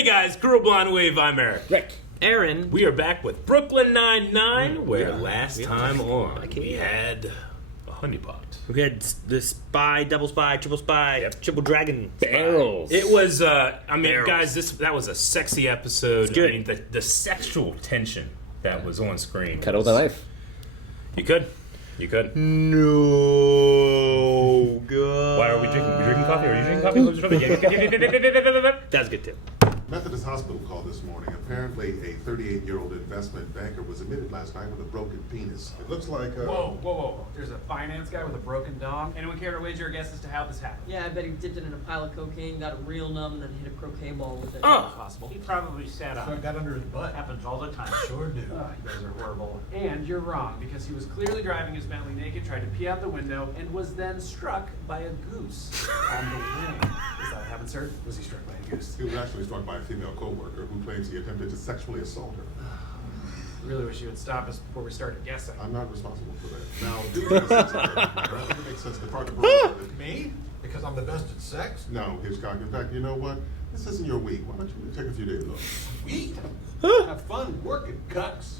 Hey guys, Girl Blonde Wave, I'm Eric. Rick. Aaron. We are back with Brooklyn Nine-Nine, where last time on we had a honeypot. We had the spy, double spy, triple spy, triple dragon Barrels. It was, Barrels. guys, that was a sexy episode. It's good. I mean, the sexual tension that was on screen. Cut with a knife. You could. No, God. Why are we drinking? We drinking coffee? Are you drinking coffee? Who's drinking? That's good too. Methodist Hospital called this morning. Apparently, a 38-year-old investment banker was admitted last night with a broken penis. It looks like Whoa. There's a finance guy with a broken dong. Anyone care to wager a guess as to how this happened? Yeah, I bet he dipped it in a pile of cocaine, got it real numb, and then hit a croquet ball with it. Oh. Possible. He probably sat on it. Got under his butt. Happens all the time. Sure do. Oh, you guys are horrible. And you're wrong, because he was clearly driving his Bentley naked, tried to pee out the window, and was then struck by a goose on the wing. Is that what happened, sir? Was he struck by a goose? he was actually struck by a female co-worker who claims he attempted to sexually assault her. Really wish you would stop us before we started guessing. I'm not responsible for that. Now, due to the sex affair, I think it makes sense to part the brother. Me? Because I'm the best at sex? No, Hitchcock. In fact, you know what? This isn't your week. Why don't you take a few days off? Sweet. Have fun working, cucks.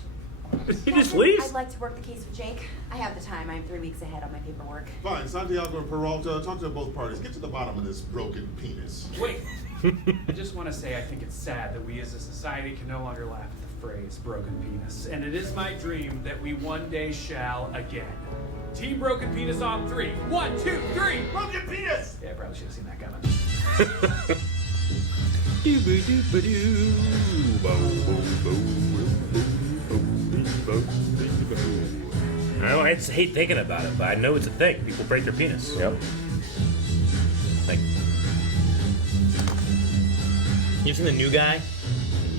He just leaves. I'd like to work the case with Jake. I have the time. I'm 3 weeks ahead on my paperwork. Fine, Santiago and Peralta, talk to both parties. Get to the bottom of this broken penis. Wait. I just want to say I think it's sad that we as a society can no longer laugh at the phrase broken penis. And it is my dream that we one day shall again. Team Broken Penis on 3. 1, 2, 3. Broken penis! Yeah, I probably should have seen that coming. I just hate thinking about it, but I know it's a thing. People break their penis. Yep. Like, You seen the new guy?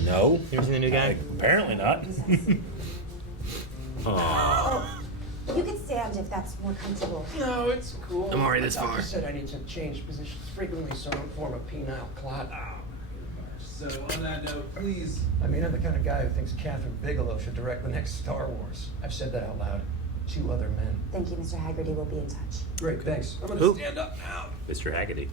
no. You ever seen the new guy? Apparently not. You could stand if that's more comfortable. No, it's cool. I'm already this Doctor far. said I need to change positions frequently so I don't form a penile clot. So, on that note, please. I mean, I'm the kind of guy who thinks Catherine Bigelow should direct the next Star Wars. I've said that out loud. 2 other men. Thank you, Mr. Haggerty. We'll be in touch. Great, thanks. I'm gonna Who? stand up now. Mr. Haggerty.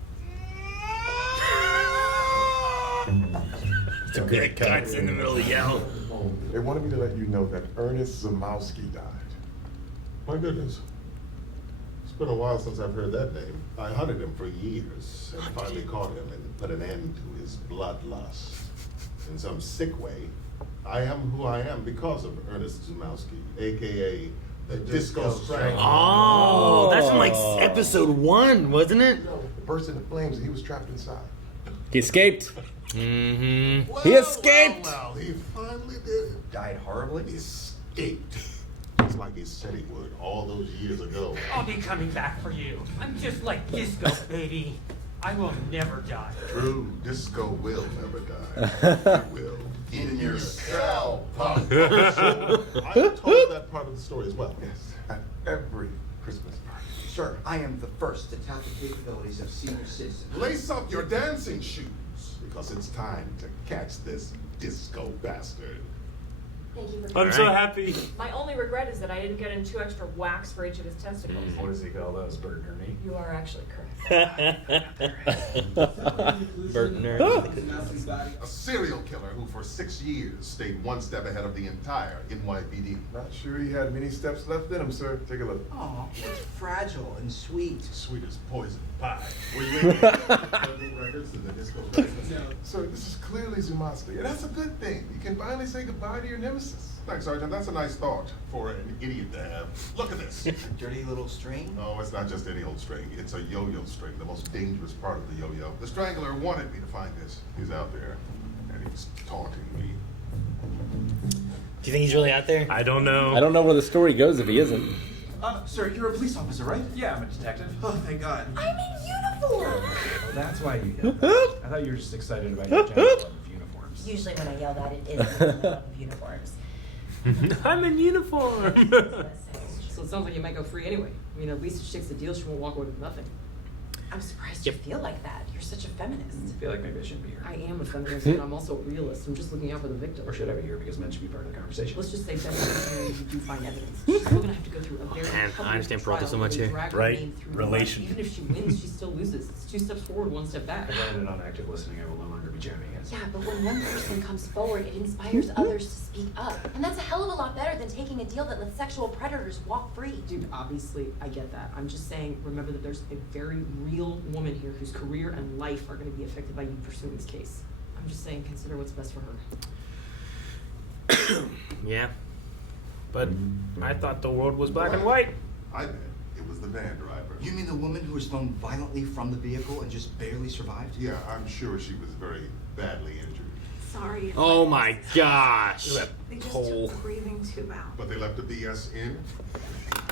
It's a great Cuts in the middle of the yell. They wanted me to let you know that Ernest Zamowski died. My goodness. It's been a while since I've heard that name. I hunted him for years and finally caught him and put an end to his bloodlust. In some sick way, I am who I am because of Ernest Zamowski, a.k.a. the Disco Strangler. Oh, that's from like episode 1, wasn't it? The burst into flames and he was trapped inside. He escaped. Mm-hmm. Well, He escaped! Well, he finally did. Died horribly? Escaped. Just like he said he would all those years ago. I'll be coming back for you. I'm just like Disco, baby. I will never die. True, Disco will never die. He will. In your cell, punk. I told that part of the story as well. Yes, at every Christmas party. Sir, I am the first to tout the capabilities of senior citizens. Lace up your dancing shoes, because it's time to catch this disco bastard. Thank you for I'm coming. so happy. My only regret is that I didn't get in 2 extra whacks for each of his testicles. What does he call those, Bert and Ernie? You are actually correct. Bert and Ernie. A serial killer who for 6 years stayed one step ahead of the entire NYPD. Not sure he had many steps left in him, sir. Take a look. Oh, it's fragile and sweet. Sweet as poison pie. Were you in records and the disco records? No. Sir, this is clearly Zumowski, and that's a good thing. You can finally say goodbye to your nemesis. Thanks, Sergeant. That's a nice thought for an idiot to have. Look at this. Dirty little string? No, it's not just any old string. It's a yo-yo string, the most dangerous part of the yo-yo. The Strangler wanted me to find this. He's out there, and he's taunting me. Do you think he's really out there? I don't know. I don't know where the story goes if he isn't. Sir, you're a police officer, right? Yeah, I'm a detective. Oh, thank God. I'm in uniform! Oh, that's why you yelled that. I thought you were just excited about your general love of uniforms. Usually when I yell that, it is because of the love of uniforms. I'm in uniform. So it sounds like you might go free anyway. I mean, at least if she takes the deal, she won't walk away with nothing. I'm surprised you feel like that. You're such a feminist. I feel like maybe I shouldn't be here. I am a feminist, and I'm also a realist. I'm just looking out for the victim. Or should I be here because men should be part of the conversation? Let's just say that you do find evidence. She's still gonna have to go through a very Man, I public understand trial Peralta so where much they here. drag her Right. name through Relation. life. Even if she wins, she still loses. It's 2 steps forward, 1 step back. If I ended on active listening, I will no longer be jamming is. Yeah, but when one person comes forward, it inspires others to speak up. And that's a hell of a lot better than taking a deal that lets sexual predators walk free. Dude, obviously, I get that. I'm just saying, remember that there's a very real woman here whose career and life are going to be affected by you pursuing this case. I'm just saying, consider what's best for her. Yeah. But I thought the world was black and white. I bet it was the van driver. You mean the woman who was thrown violently from the vehicle and just barely survived? Yeah, I'm sure she was very badly injured. Sorry. Oh my gosh. They just Hole. took the breathing tube out. But they left the BS in?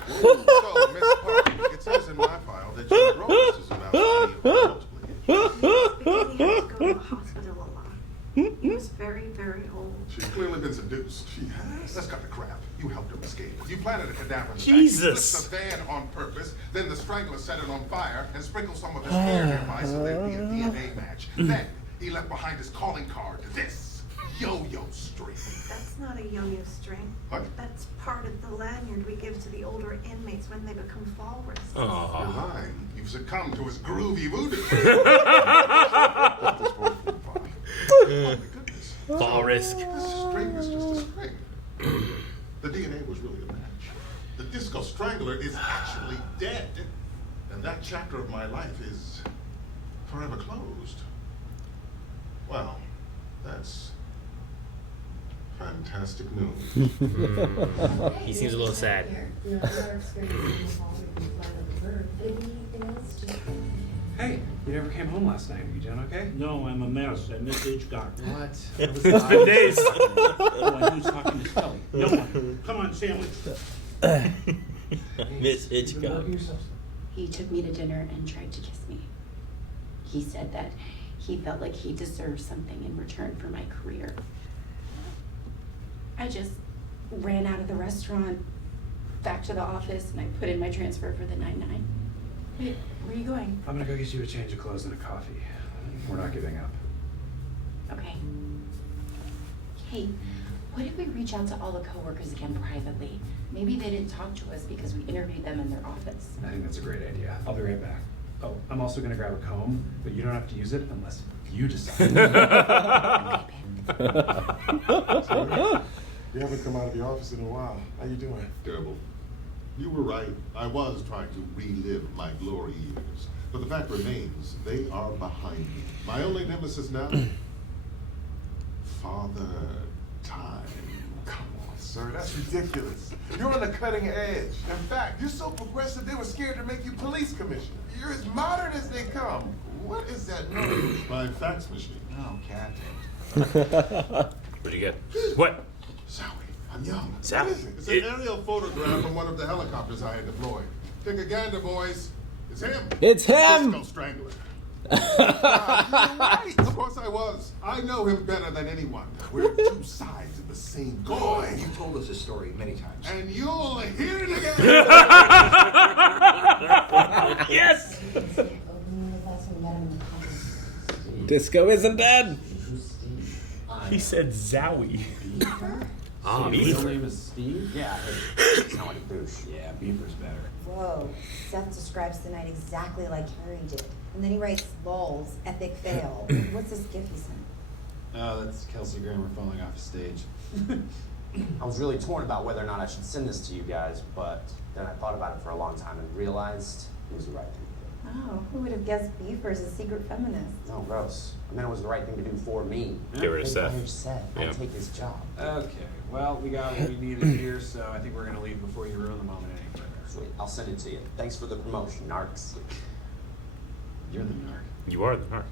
So, Miss Park, it says in my file that you wrote this is about Because he had to go to the hospital a lot. He was very, very old. She's clearly been seduced. She has. Let's cut the crap. You helped him escape. You planted a cadaver in the Jesus. back. You flipped the van on purpose. Then the strangler set it on fire and sprinkled some of his hair nearby so there'd be a DNA match. Then he left behind his calling card to this yo-yo string. That's not a yo-yo string. What? That's part of the lanyard we give to the older inmates when they become fall risks. You're lying. You've succumbed to his groovy voodoo. Oh my goodness. Fall risk. This string is just a string. The DNA was really a match. The disco strangler is actually dead. And that chapter of my life is forever closed. Well, that's fantastic news. He seems a little sad. Hey, you never came home last night. Are you doing okay? No, I'm a mess. I miss Hitchcock. What? It's been days. Oh, who's talking to Scully? No one. Come on, sandwich. Miss Hitchcock. He took me to dinner and tried to kiss me. He said that he felt like he deserved something in return for my career. I just ran out of the restaurant, back to the office, and I put in my transfer for the 9-9. Wait, where are you going? I'm gonna go get you a change of clothes and a coffee. We're not giving up. Okay. Hey, what if we reach out to all the coworkers again privately? Maybe they didn't talk to us because we interviewed them in their office. I think that's a great idea. I'll be right back. Oh, I'm also gonna grab a comb, but you don't have to use it unless you decide. You haven't come out of the office in a while. How you doing? Terrible. You were right. I was trying to relive my glory years. But the fact remains, they are behind me. My only nemesis now? Father Time. Come on, sir. That's ridiculous. You're on the cutting edge. In fact, you're so progressive they were scared to make you police commissioner. You're as modern as they come. What is that noise? My fax machine. Oh, Captain. What'd you get? What? Zowie, I'm young. Zowie? What is it? It's an aerial photograph from one of the helicopters I had deployed. Take a gander, boys. It's him. It's him! Disco Strangler. Right. Of course I was. I know him better than anyone. We're two sides of the same coin. Boy, you told us this story many times. And you'll hear it again. Yes! Disco isn't dead. He said Zowie. Ah, Beaver. middle name is Steve? Yeah, it's not like a douche. Yeah, Beaver's better. Whoa, Seth describes the night exactly like Harry did. And then he writes lols, epic fail. What's this gift he sent? Oh, that's Kelsey Grammer falling off a stage. I was really torn about whether or not I should send this to you guys, but then I thought about it for a long time and realized it was the right thing to Oh, who would have guessed Beaver's a secret feminist? do. No, gross. I mean, it was the right thing to do for me. Get rid of Seth. Seth. Yeah. I'd take his job. Okay, well, we got what we needed here, so I think we're gonna leave before you ruin the moment any further. Sweet. I'll send it to you. Thanks for the promotion, narcs. You're the narc. You are the narc.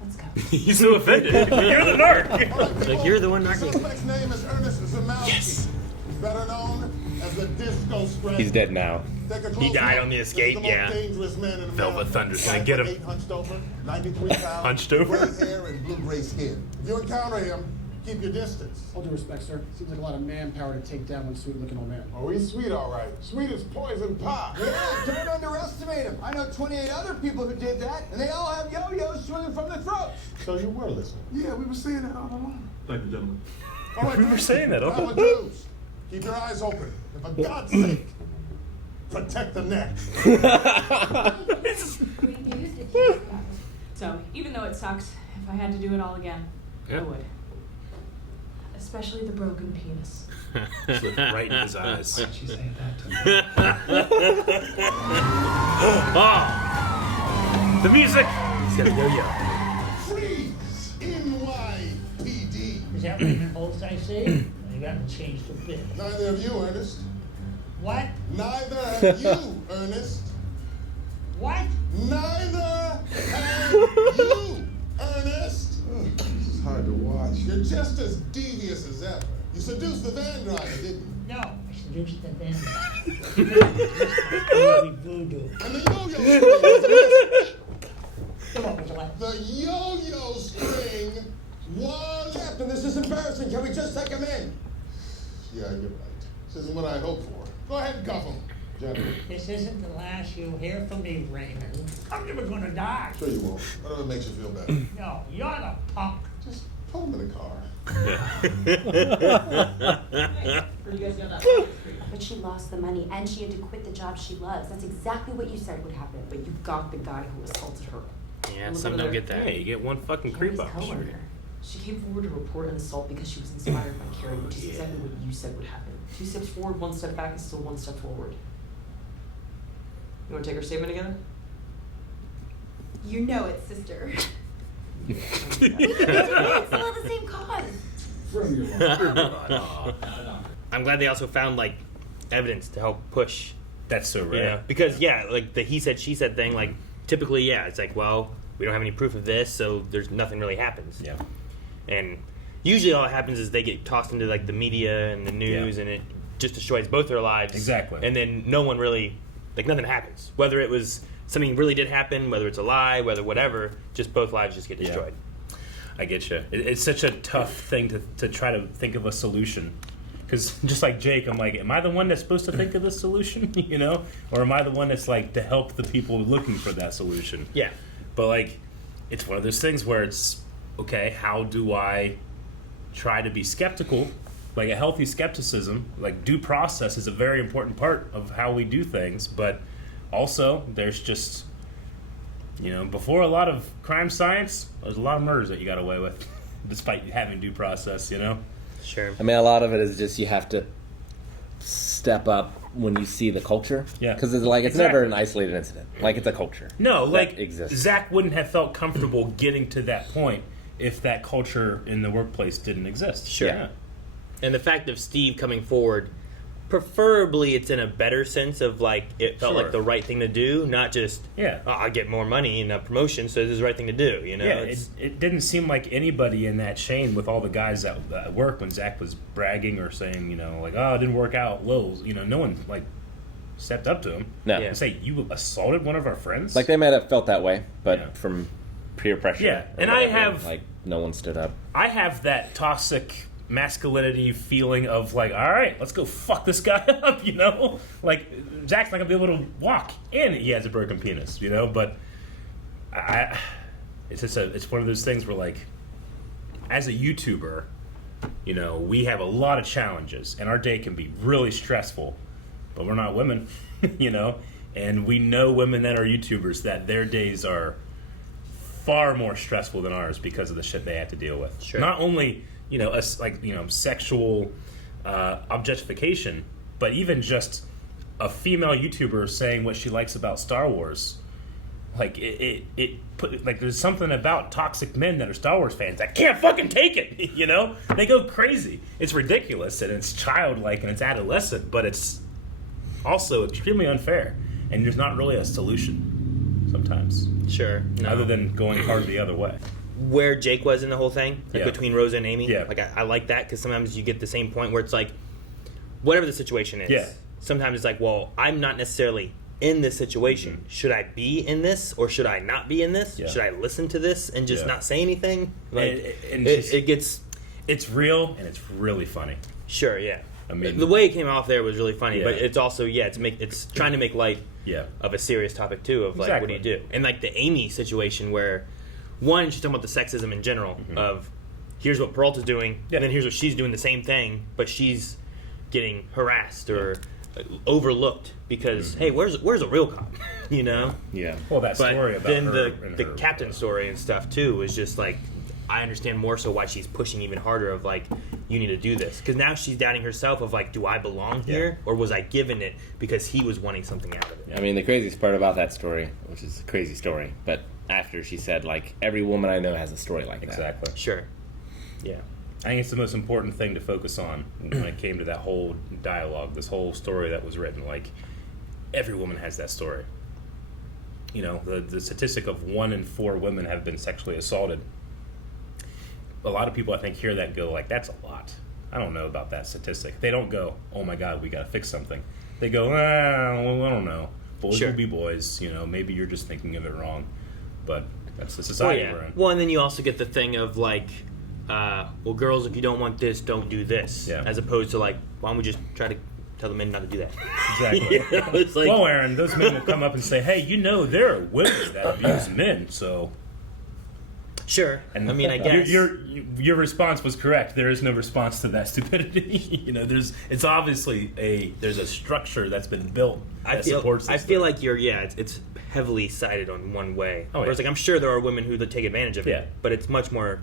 Let's go. He's so offended. You're the narc. Like you're the one The narking. suspect's name is Ernest Zamowski. Yes. Better known as the Disco Strangler. He's dead now. Take a He close died look. on the This is escape, most yeah. dangerous man in Velvet America. Thunder's gonna 5'8", get him. hunched over, 93 pounds. Hunched over? Gray hair and blue-gray skin. If you encounter him, keep your distance. All due respect, sir. Seems like a lot of manpower to take down one sweet-looking old man. Oh, he's sweet, all right. Sweet as poison pie. Yeah, don't underestimate him. I know 28 other people who did that, and they all have yo-yos swinging from their throats. So you were listening. Yeah, we were saying that all along. Thank you, gentlemen. All right, We were saying that. Now, Oh. Jews, keep your eyes open. And for God's sake, protect the neck. So, even though it sucks, if I had to do it all again, I would. Especially the broken penis. Looked right in his eyes. Why'd she say that to me? Oh, the music. He's got a yo-yo. Freeze! NYPD. Is that Raymond Holt I see? You haven't changed a bit. Neither have you, Ernest. What? Neither have you, Ernest. What? Neither have you, Ernest. This is hard to watch. You're just as devious as ever. You seduced the van driver, didn't you? No, I seduced the van driver. Voodoo. And the yo-yo string was a message. What was the what? The yo-yo string was... Captain, this is embarrassing. Can we just take him in? Yeah, you're right. This isn't what I hoped for. Go ahead and cuff him. Gentlemen. This isn't the last you'll hear from me, Raymond. I'm never gonna die. Sure you won't. Whatever makes you feel better. No, you're the punk. Just put him in the car. Where you guys go that? But she lost the money and she had to quit the job she loves. That's exactly what you said would happen. But you got the guy who assaulted her. Yeah, Look some over don't there. get that. Hey, you get one fucking creep up. Coworker. She came forward to report an assault because she was inspired by Carrie, which is exactly what you said would happen. 2 steps forward, 1 step back, is still 1 step forward. You want to take her statement again? You know it, sister. It's still the same cause. I'm glad they also found like evidence to help push. That's so rare. You know? Because like the he said she said thing, like typically it's like, well, we don't have any proof of this, so there's nothing really happens. Yeah. And usually all that happens is they get tossed into like the media and the news, and it just destroys both their lives. Exactly. And then no one really, like nothing happens. Whether it was something really did happen, whether it's a lie, whether whatever, just both lives just get destroyed. I get you. It's such a tough thing to try to think of a solution. Because just like Jake, I'm like, am I the one that's supposed to think of the solution, you know? Or am I the one that's like to help the people looking for that solution? Yeah. But like, it's one of those things where it's, okay, how do I try to be skeptical? Like a healthy skepticism, like due process is a very important part of how we do things. But also, there's just, before a lot of crime science, there's a lot of murders that you got away with, despite having due process, Sure. I mean, a lot of it is just you have to step up when you see the culture. Yeah. Because it's never an isolated incident. Like, it's a culture. No, that like, exists. Zach wouldn't have felt comfortable getting to that point if that culture in the workplace didn't exist. Sure. Yeah. And the fact of Steve coming forward, preferably it's in a better sense of like it felt Sure. like the right thing to do, not just I get more money and a promotion, so this is the right thing to do. Yeah, it didn't seem like anybody in that chain with all the guys at work when Zach was bragging or saying, like, oh, it didn't work out, Lils. No one like stepped up to him. No. And say, you assaulted one of our friends? Like, they might have felt that way, but from peer pressure. Yeah, or and whatever, I have... like, no one stood up. I have that toxic masculinity feeling of like, all right, let's go fuck this guy up, Like, Zach's not gonna be able to walk, and he has a broken penis, But it's one of those things where, like, as a YouTuber, we have a lot of challenges, and our day can be really stressful. But we're not women, and we know women that are YouTubers that their days are far more stressful than ours because of the shit they have to deal with. Sure. Not only sexual objectification, but even just a female YouTuber saying what she likes about Star Wars. Like there's something about toxic men that are Star Wars fans that can't fucking take it. They go crazy. It's ridiculous and it's childlike and it's adolescent, but it's also extremely unfair. And there's not really a solution sometimes. Sure. No. Other than going hard the other way. Where Jake was in the whole thing, like Yeah. between Rosa and Amy. Yeah. Like I like that because sometimes you get the same point where it's like, whatever the situation is. Yeah. Sometimes it's like, well, I'm not necessarily in this situation. Mm-hmm. Should I be in this or should I not be in this? Yeah. Should I listen to this and just Yeah. not say anything? Like And it gets. It's real and it's really funny. Sure. Yeah. I mean, the way it came off there was really funny, Yeah. but it's also it's trying to make light of a serious topic too of like what do you Exactly. do, and like the Amy situation where one she's talking about the sexism in general of here's what Peralta's doing and then here's what she's doing the same thing, but she's getting harassed or overlooked because hey, where's a real cop? You know? Yeah. Well, that But story about then her the captain story and stuff too was just like, I understand more so why she's pushing even harder of like, you need to do this, because now she's doubting herself of like, do I belong here, or was I given it because he was wanting something out of it? I mean, the craziest part about that story, which is a crazy story, but after she said, like, every woman I know has a story like that. Exactly. Sure. Yeah. I think it's the most important thing to focus on when it came to that whole dialogue, this whole story that was written. Like, every woman has that story. You know, the statistic of 1 in 4 women have been sexually assaulted. A lot of people, I think, hear that and go, like, that's a lot. I don't know about that statistic. They don't go, oh my God, we got to fix something. They go, well, I don't know. Boys will be boys. You know, maybe you're just thinking of it wrong. But that's the society we're in. Well, and then you also get the thing of like, well, girls, if you don't want this, don't do this. Yeah. As opposed to like, why don't we just try to tell the men not to do that? Exactly. You know, it's like, well, Aaron, those men will come up and say, hey, you know, there are women that abuse men, so... Sure. And I mean, I guess your response was correct. There is no response to that stupidity. You know, there's obviously there's a structure that's been built that supports this. I feel like it's heavily sided on one way. Oh, Whereas, like, I'm sure there are women who take advantage of it, but it's much more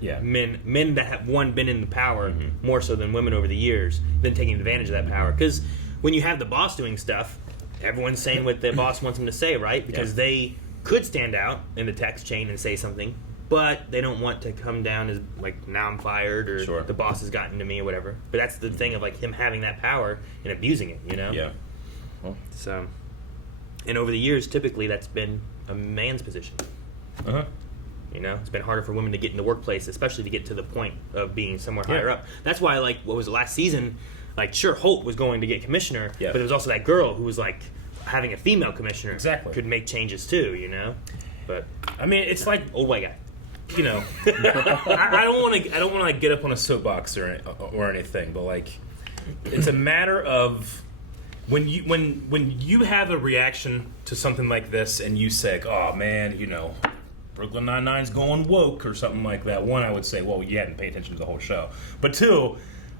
men that have been in the power more so than women over the years, than taking advantage of that power. Because when you have the boss doing stuff, everyone's saying what the boss wants them to say, right? Because they could stand out in the text chain and say something, but they don't want to come down as like, now I'm fired, or the boss has gotten to me, or whatever. But that's the thing of like him having that power and abusing it, you know? Yeah. Well, so, and over the years, typically that's been a man's position. You know, it's been harder for women to get in the workplace, especially to get to the point of being somewhere higher up. That's why, like, what was it, last season? Like, sure, Holt was going to get commissioner, but there was also that girl who was like having a female commissioner. Could make changes too, you know. But I mean, it's like old white guy. You know, I don't want to like get up on a soapbox or anything, but like, it's a matter of when you have a reaction to something like this and you say, oh man, you know, Brooklyn Nine-Nine's going woke or something like that. One, I would say, well, you hadn't paid attention to the whole show. But two,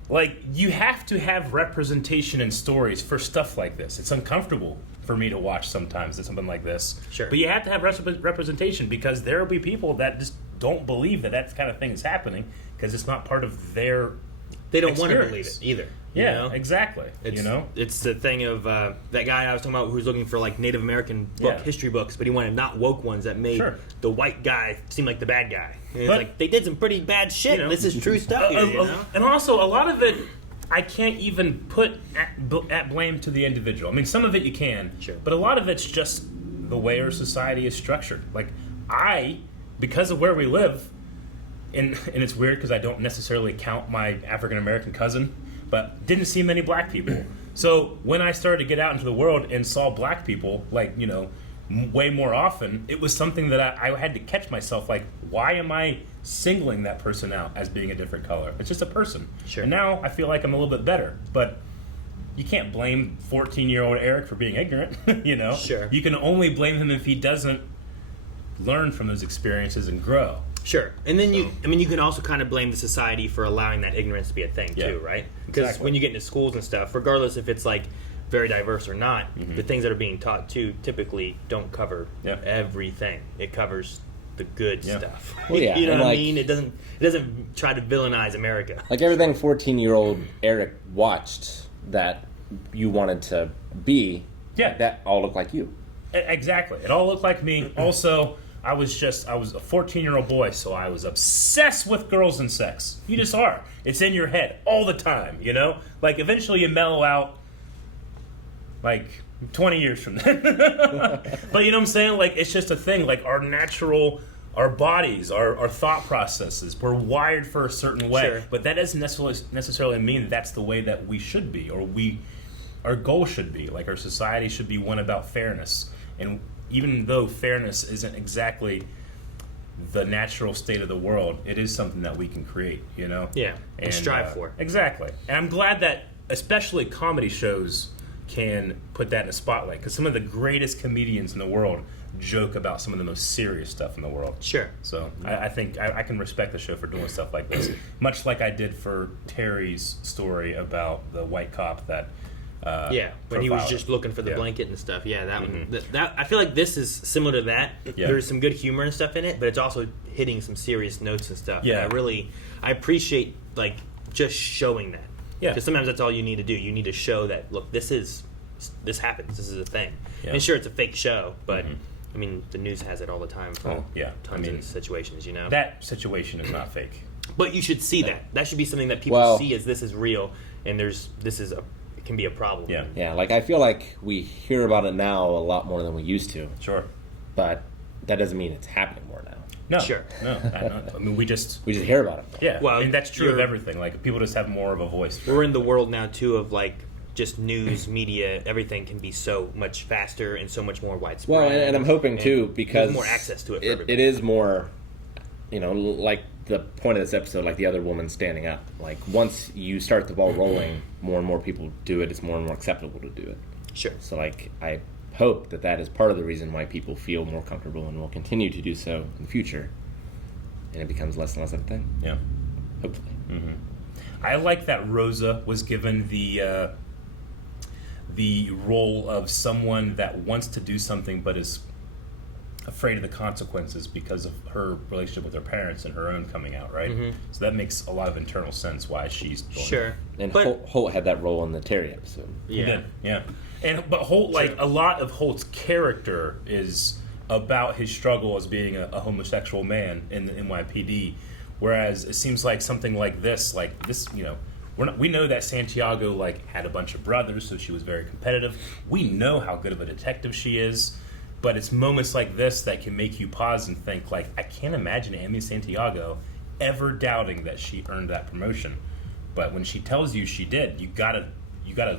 like, you have to have representation in stories for stuff like this. It's uncomfortable for me to watch sometimes something like this. Sure. But you have to have representation, because there will be people that just don't believe that kind of thing is happening because it's not part of their They don't want to experience. believe it either. Yeah, you know? exactly. It's, you know, it's the thing of that guy I was talking about who's looking for like Native American history books, but he wanted not woke ones that made the white guy seem like the bad guy. And it's like, they did some pretty bad shit. You know, this is true stuff here, you know? And also, a lot of it, I can't even put at blame to the individual. I mean, some of it you can, but a lot of it's just the way our society is structured. Like, because of where we live, and it's weird because I don't necessarily count my African American cousin, but didn't see many black people. So when I started to get out into the world and saw black people, like, you know, way more often, it was something that I had to catch myself, like, why am I singling that person out as being a different color? It's just a person. Sure. And now I feel like I'm a little bit better, but you can't blame 14-year-old Eric for being ignorant, you know? Sure. You can only blame him if he doesn't learn from those experiences and grow. Sure. And then you can also kind of blame the society for allowing that ignorance to be a thing too, right? Because when you get into schools and stuff, regardless if it's like very diverse or not, the things that are being taught too typically don't cover everything. It covers the good stuff. Well, yeah, you know and what I like- mean? It doesn't try to villainize America. Like everything 14-year-old Eric watched that you wanted to be, that all looked like you. Exactly. It all looked like me. Also, I was a 14-year-old boy, so I was obsessed with girls and sex. You just are. It's in your head all the time, you know? Like, eventually you mellow out, like, 20 years from then. But you know what I'm saying? Like, it's just a thing. Like, our bodies, our thought processes, we're wired for a certain way. Sure. But that doesn't necessarily mean that's the way that we should be, or our goal should be. Like, our society should be one about fairness. And even though fairness isn't exactly the natural state of the world, it is something that we can create, you know? Yeah, and strive for. Exactly. And I'm glad that especially comedy shows can put that in a spotlight, because some of the greatest comedians in the world joke about some of the most serious stuff in the world. Sure. So I think I can respect the show for doing stuff like this, much like I did for Terry's story about the white cop that when he was just looking for the blanket and stuff. Yeah, that one. That I feel like this is similar to that. Yeah. There's some good humor and stuff in it, but it's also hitting some serious notes and stuff. Yeah, and I appreciate like just showing that. Yeah, because sometimes that's all you need to do. You need to show that look, this happens. This is a thing. Yeah. And sure, it's a fake show, but I mean, the news has it all the time for tons of situations. You know, that situation is not fake. But you should see that. That should be something that people see as this is real, and it can be a problem. Yeah. Yeah, like I feel like we hear about it now a lot more than we used to. Sure. But that doesn't mean it's happening more now. No. Sure. No. I mean, we just hear about it. Yeah. Well, I mean, that's true of everything. Like, people just have more of a voice. We're in the world now, too, of like just news, media, everything can be so much faster and so much more widespread. Well, and I'm hoping, too, because more access to it for everybody. It is more, like the point of this episode, like the other woman standing up. Like, once you start the ball rolling, more and more people do it. It's more and more acceptable to do it. Sure. So, like, I hope that is part of the reason why people feel more comfortable and will continue to do so in the future. And it becomes less and less of a thing. Yeah. Hopefully. Mm-hmm. I like that Rosa was given the role of someone that wants to do something but is afraid of the consequences because of her relationship with her parents and her own coming out, right? Mm-hmm. So that makes a lot of internal sense why she's going sure. And Holt had that role in the Terry episode. Yeah. He did, yeah. But Holt, like, a lot of Holt's character is about his struggle as being a homosexual man in the NYPD, whereas it seems like something like this, we know that Santiago, like, had a bunch of brothers, so she was very competitive. We know how good of a detective she is, but it's moments like this that can make you pause and think, like, I can't imagine Amy Santiago ever doubting that she earned that promotion. But when she tells you she did, you gotta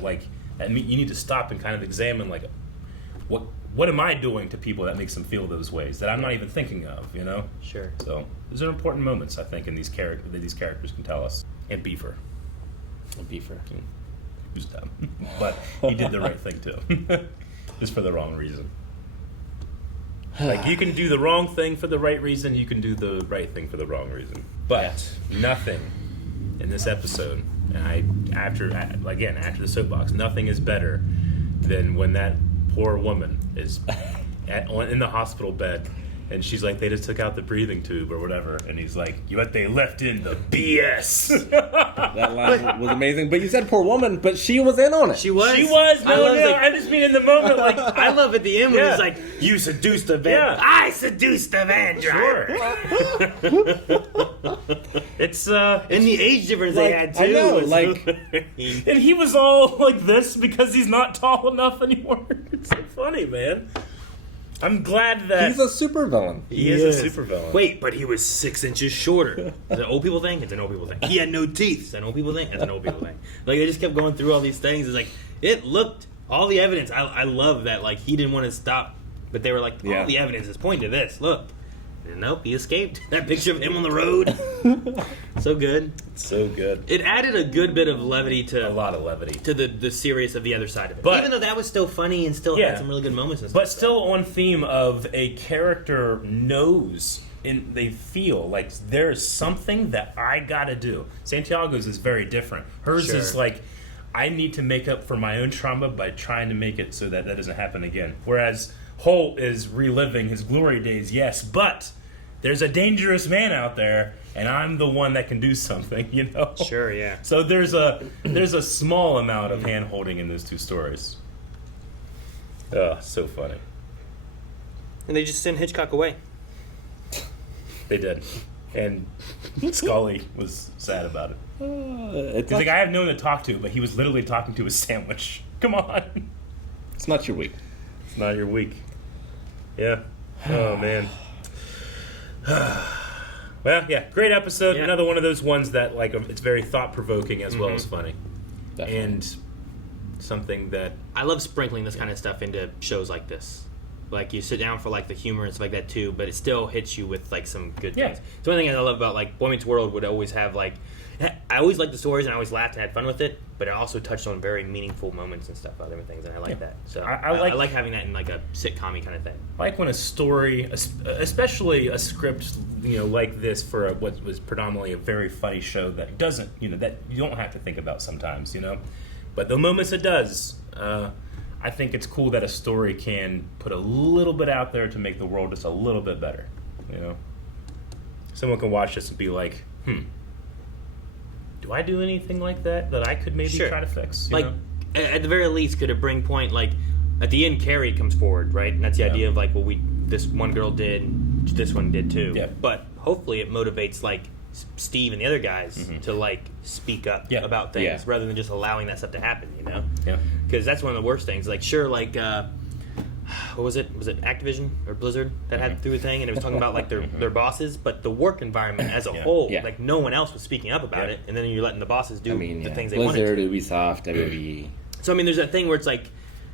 like, you need to stop and kind of examine, like, what am I doing to people that makes them feel those ways that I'm not even thinking of, you know? Sure. So those are important moments, I think, in these characters that these characters can tell us. And Beaver. He was dumb, but he did the right thing too, just for the wrong reason. Like, you can do the wrong thing for the right reason, you can do the right thing for the wrong reason. But nothing in this episode, and after the soapbox, nothing is better than when that poor woman is in the hospital bed, and she's like, they just took out the breathing tube or whatever, and he's like, but they left in the BS. That line was amazing. But you said poor woman, but she was in on it. She was. I just mean in the moment, like, I love at the end when he's like, you seduced a van. Yeah. I seduced a van driver. Sure. It's and the age difference they had too. I know, and he was all like this because he's not tall enough anymore. It's so funny, man. I'm glad that he's a supervillain. He is a supervillain. Wait, but he was 6 inches shorter. Is it an old people thing? It's an old people thing. He had no teeth. It's an old people thing. It's an old people thing. Like, they just kept going through all these things. It's like, it looked, all the evidence. I love that. Like, he didn't want to stop, but they were like, all the evidence is pointing to this. Look. And nope, he escaped. That picture of him on the road. So good. So good. It added a good bit of levity to... A lot of levity. To the serious of the other side of it. But, even though that was still funny and still had some really good moments and stuff. But still on theme of a character knows and they feel like there's something that I gotta do. Santiago's is very different. Hers is like, I need to make up for my own trauma by trying to make it so that doesn't happen again. Whereas Holt is reliving his glory days, yes, but there's a dangerous man out there, and I'm the one that can do something, you know? Sure, yeah. So there's a small amount of hand-holding in those two stories. Oh, so funny. And they just sent Hitchcock away. They did. And Scully was sad about it. He's like, I have no one to talk to, but he was literally talking to his sandwich. Come on. It's not your week. It's not your week. Yeah. Oh, man. Well, yeah, great episode. Yeah. Another one of those ones that, like, it's very thought-provoking as well as funny. Definitely. And something that... I love sprinkling this kind of stuff into shows like this. Like, you sit down for, like, the humor and stuff like that, too, but it still hits you with, like, some good things. It's one thing I love about, like, Boy Meets World would always have, like... I always liked the stories and I always laughed and had fun with it, but it also touched on very meaningful moments and stuff, other things, and I like that. So I like having that in, like, a sitcom-y kind of thing. I like when a story, especially a script, you know, like this for what was predominantly a very funny show that doesn't, you know, that you don't have to think about sometimes, you know. But the moments it does, I think it's cool that a story can put a little bit out there to make the world just a little bit better. You know, someone can watch this and be like, do I do anything like that I could maybe try to fix? You know? At the very least, could it bring point, like, at the end, Carrie comes forward, right? And that's the idea of, like, well, this one girl did, this one did too. Yeah. But hopefully it motivates, like, Steve and the other guys to, like, speak up about things rather than just allowing that stuff to happen, you know? Yeah. Because that's one of the worst things. Like, sure, like, what was it? Was it Activision or Blizzard that had through a thing? And it was talking about, like, their bosses, but the work environment as a whole, like, no one else was speaking up about it, and then you're letting the bosses do the things they wanted to. Blizzard, Ubisoft, WWE. So, I mean, there's that thing where it's like,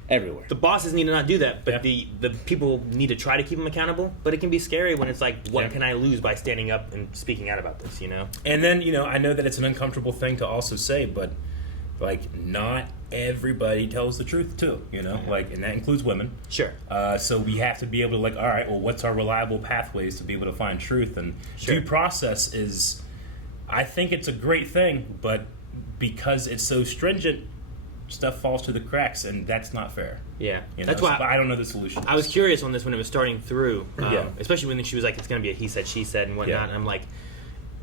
everywhere. The bosses need to not do that, but the people need to try to keep them accountable. But it can be scary when it's like, what can I lose by standing up and speaking out about this, you know? And then, you know, I know that it's an uncomfortable thing to also say, but, like, not everybody tells the truth, too, you know? Like, and that includes women. Sure. So we have to be able to, like, all right, well, what's our reliable pathways to be able to find truth? And due process is, I think it's a great thing, but because it's so stringent, stuff falls through the cracks, and that's not fair. Yeah, you know? that's why I don't know the solution. I was curious on this when it was starting through, especially when she was like, "It's going to be a he said, she said," and whatnot. And I'm like,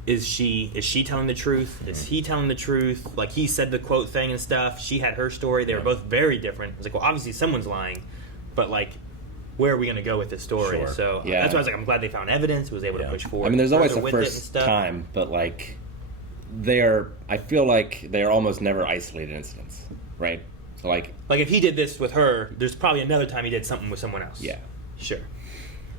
"Is she telling the truth? Is he telling the truth? Like he said the quote thing and stuff. She had her story. They were both very different. I was like, well, obviously someone's lying, but like, where are we going to go with this story? So that's why I was like, I'm glad they found evidence, was able to push forward. I mean, there's always a with first time, but like, I feel like they are almost never isolated incidents. Right? So like if he did this with her, there's probably another time he did something with someone else. Yeah. Sure.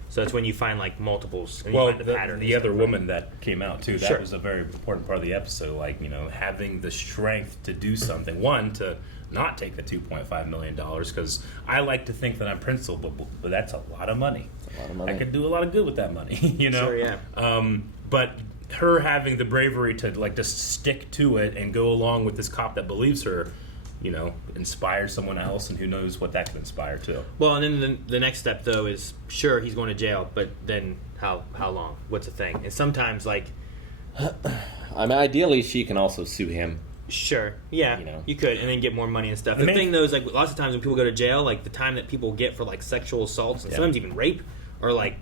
So it's when you find like multiples and well, you find the pattern. The other woman that came out too, that was a very important part of the episode. Like, you know, having the strength to do something. One, to not take the $2.5 million, because I like to think that I'm principled, but that's a lot of money. It's a lot of money. I could do a lot of good with that money, you know? Sure, yeah. But her having the bravery to like just stick to it and go along with this cop that believes her, you know, inspire someone else, and who knows what that could inspire too. Well, and then the next step though is, sure, he's going to jail, but then how long? What's the thing? And sometimes like, I mean, ideally she can also sue him. Sure, yeah, you could, and then get more money and stuff. The thing though is like, lots of times when people go to jail, like the time that people get for like sexual assaults and sometimes even rape, are like,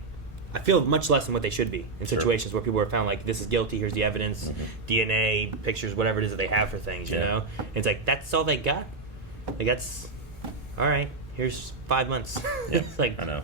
I feel much less than what they should be in situations where people are found like, this is guilty, here's the evidence, DNA, pictures, whatever it is that they have for things, you know? And it's like, that's all they got? Like, that's, all right, here's 5 months. It's like, I know.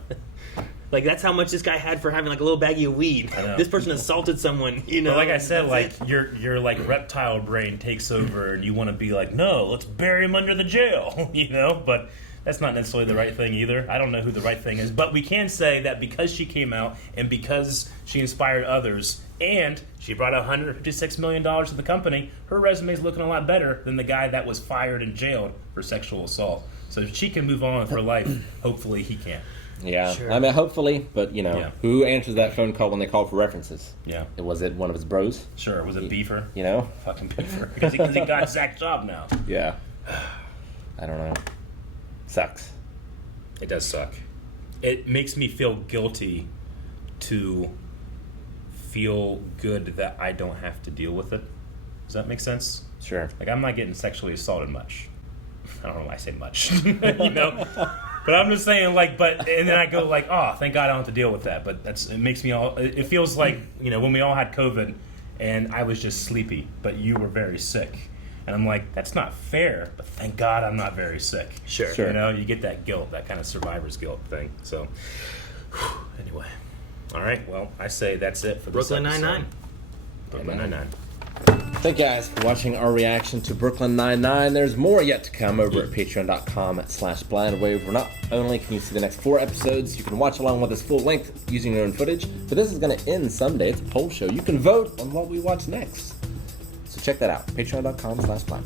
Like, that's how much this guy had for having like a little baggie of weed. This person assaulted someone, you know? But like I said, like, your like reptile brain takes over, and you want to be like, no, let's bury him under the jail, you know? But that's not necessarily the right thing either. I don't know who the right thing is. But we can say that because she came out and because she inspired others and she brought $156 million to the company, her resume is looking a lot better than the guy that was fired and jailed for sexual assault. So if she can move on with her life, hopefully he can. Yeah, sure. I mean, hopefully, but, you know, who answers that phone call when they call for references? Yeah. Was it one of his bros? Sure, was it Beefer? You know? Fucking Beefer. Because he got Zach's job now. Yeah. I don't know. Sucks. It does suck. It makes me feel guilty to feel good that I don't have to deal with it. Does that make sense? Sure. Like, I'm not getting sexually assaulted much. I don't know why I say much. You know? But I'm just saying, like, and then I go like, oh, thank God I don't have to deal with that. But it makes me it feels like, you know, when we all had COVID and I was just sleepy, but you were very sick. And I'm like, that's not fair, but thank God I'm not very sick. Sure. You know, you get that guilt, that kind of survivor's guilt thing. So, anyway. All right, well, I say that's it for Brooklyn this episode. Nine-Nine. Brooklyn Nine-Nine. Thank you guys for watching our reaction to Brooklyn Nine-Nine. There's more yet to come over at patreon.com/blindwave, where not only can you see the next 4 episodes, you can watch along with us full length using your own footage, but this is going to end someday. It's a poll show. You can vote on what we watch next. So check that out, patreon.com/blindwave.